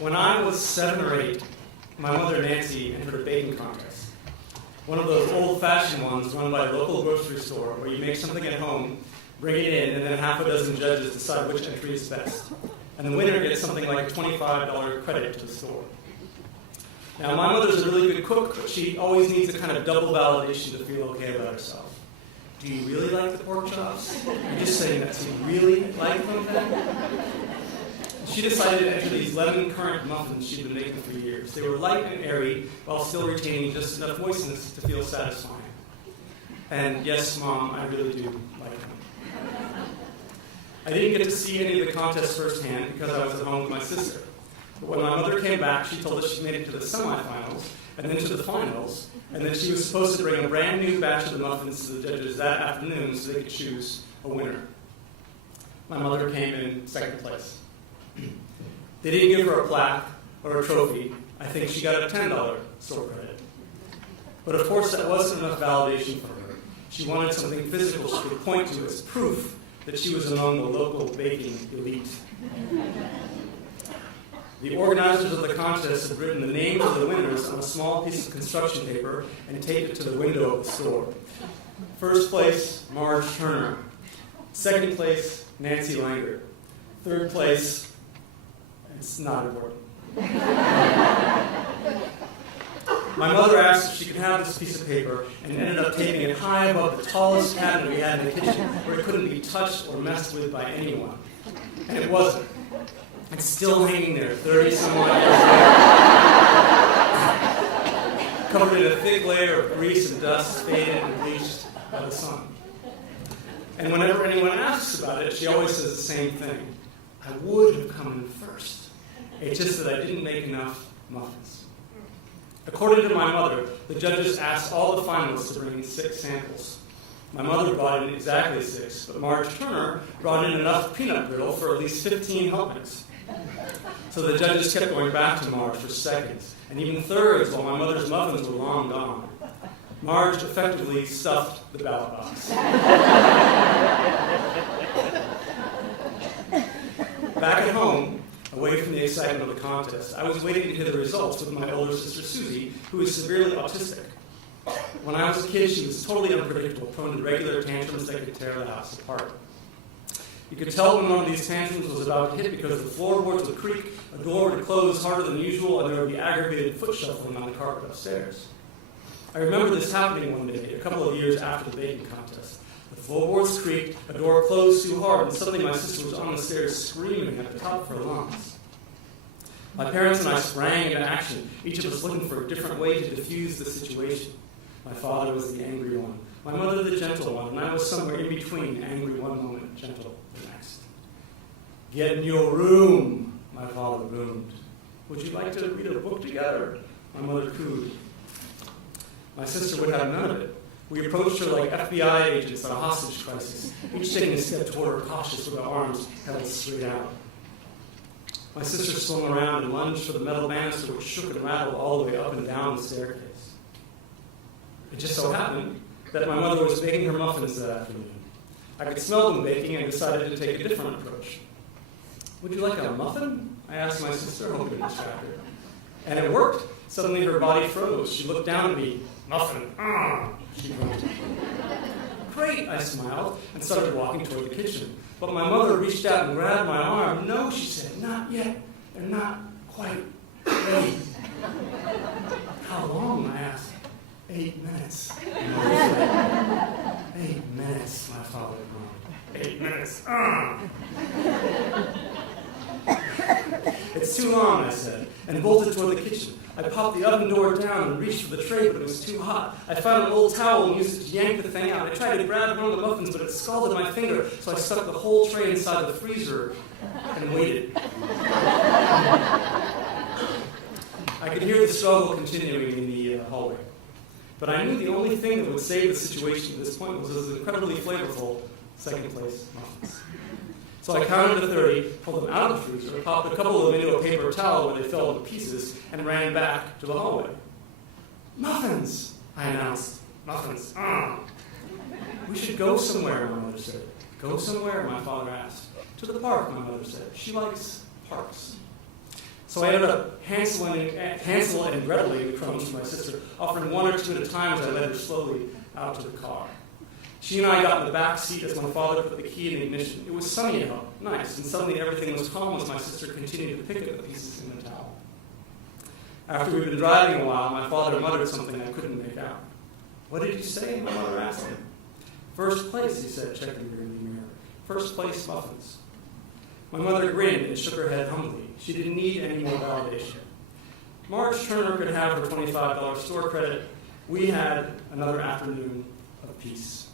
When I was 7 or 8, my mother, Nancy, entered a baking contest. One of those old-fashioned ones run by a local grocery store where you make something at home, bring it in, and then half a dozen judges decide which entry is best. And the winner gets something like a $25 credit to the store. Now, my mother's a really good cook, but she always needs a kind of double validation to feel okay about herself. Do you really like the pork chops? I'm just saying that. So you really like them then? She decided to enter these lemon currant muffins she'd been making for years. They were light and airy while still retaining just enough moistness to feel satisfying. And yes, Mom, I really do like them. I didn't get to see any of the contests firsthand because I was at home with my sister. But when my mother came back, she told us she made it to the semifinals and then to the finals, and that she was supposed to bring a brand new batch of the muffins to the judges that afternoon so they could choose a winner. My mother came in second place. They didn't give her a plaque or a trophy. I think she got a $10 store credit. But of course, that wasn't enough validation for her. She wanted something physical she could point to as proof that she was among the local baking elite. The organizers of the contest had written the names of the winners on a small piece of construction paper and taped it to the window of the store. First place, Marge Turner. Second place, Nancy Langert. Third place, it's not important. My mother asked if she could have this piece of paper and ended up taping it high above the tallest cabinet we had in the kitchen where it couldn't be touched or messed with by anyone. And it wasn't. It's still hanging there 30-some-odd years later. Covered in a thick layer of grease and dust, faded and bleached by the sun. And whenever anyone asks about it, she always says the same thing. I would have come in first. It's just that I didn't make enough muffins. According to my mother, the judges asked all the finalists to bring in 6 samples. My mother brought in exactly 6, but Marge Turner brought in enough peanut brittle for at least 15 helpings. So the judges kept going back to Marge for seconds, and even thirds while my mother's muffins were long gone. Marge effectively stuffed the ballot box. Back at home, away from the excitement of the contest, I was waiting to hear the results with my older sister Susie, who is severely autistic. When I was a kid, she was totally unpredictable, prone to regular tantrums that could tear the house apart. You could tell when one of these tantrums was about to hit because the floorboards would creak, a door would close harder than usual, and there would be aggravated foot shuffling on the carpet upstairs. I remember this happening one day, a couple of years after the baking contest. The floorboards creaked, a door closed too hard, and suddenly my sister was on the stairs screaming at the top of her lungs. My parents and I sprang into action, each of us looking for a different way to diffuse the situation. My father was the angry one, my mother the gentle one, and I was somewhere in between, angry one moment, gentle the next. Get in your room, my father boomed. Would you like to read a book together? My mother cooed. My sister would have none of it. We approached her like FBI agents on a hostage crisis, each taking a step toward her cautious with our arms held straight out. My sister swung around and lunged for the metal banister which shook and rattled all the way up and down the staircase. It just so happened that my mother was baking her muffins that afternoon. I could smell them baking and decided to take a different approach. Would you like a muffin? I asked my sister, hoping to distract her. And it worked. Suddenly her body froze. She looked down at me. Muffin, she grunted. Great, I smiled and started walking toward the kitchen. But my mother reached out and grabbed my arm. No, she said, not yet. They're not quite ready. How long? I asked. 8 minutes. 8 minutes, my father groaned. 8 minutes. It's too long, I said, and bolted toward the kitchen. I popped the oven door down and reached for the tray, but it was too hot. I found an old towel and used it to yank the thing out. I tried to grab one of the muffins, but it scalded my finger, so I stuck the whole tray inside the freezer and waited. I could hear the struggle continuing in the hallway. But I knew the only thing that would save the situation at this point was those incredibly flavorful second-place muffins. So I counted to 30, pulled them out of the freezer, popped a couple of them into a paper towel where they fell into pieces, and ran back to the hallway. Muffins, I announced. Muffins. We should go somewhere, my mother said. Go somewhere, my father asked. To the park, my mother said. She likes parks. So I ended up Hansel and Greteling the crumbs for my sister, offering one or two at a time as I led her slowly out to the car. She and I got in the back seat as my father put the key in the ignition. It was sunny out, nice, and suddenly everything was calm as my sister continued to pick up the pieces in the towel. After we'd been driving a while, my father muttered something I couldn't make out. "What did you say?" my mother asked him. "First place," he said, checking the rearview mirror. "First place, Muffins." My mother grinned and shook her head humbly. She didn't need any more validation. Marge Turner could have her $25 store credit. We had another afternoon of peace.